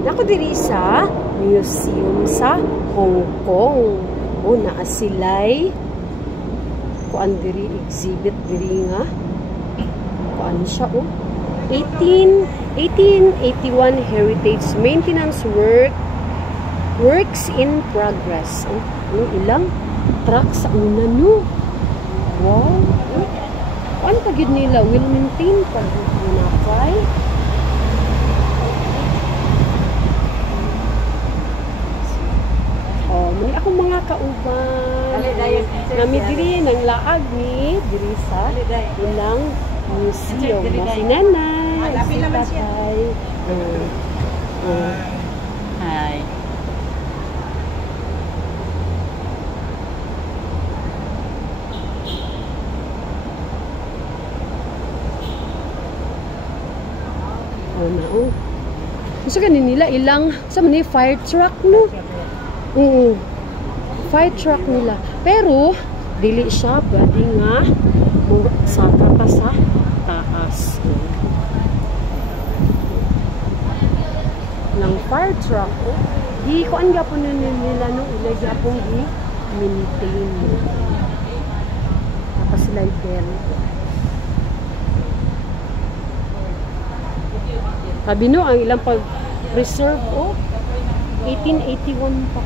Nako diri sa museum sa Hong Kong. O naa sila'y kuan diri exhibit diri nga. Kuan siya o. 1881 Heritage Maintenance Works in Progress. Ano ilang truck sa una no. Wow. Ano pag yun nila will maintain pag munapay. Muli akong mga kauban nami diri ng laag ni diri sa ilang museum na si nanay, si tatay. Hi. Gusto ganin nila ilang sa mani fire truck no. Fire truck nila. Pero, dili siya pwede nga saka pa sa taas. Ng fire truck, di ko ang gapon nila nung ilay gapong i-maintain. Tapos sila i-bell. Sabi no, ang ilang pag-reserve 1881 pa.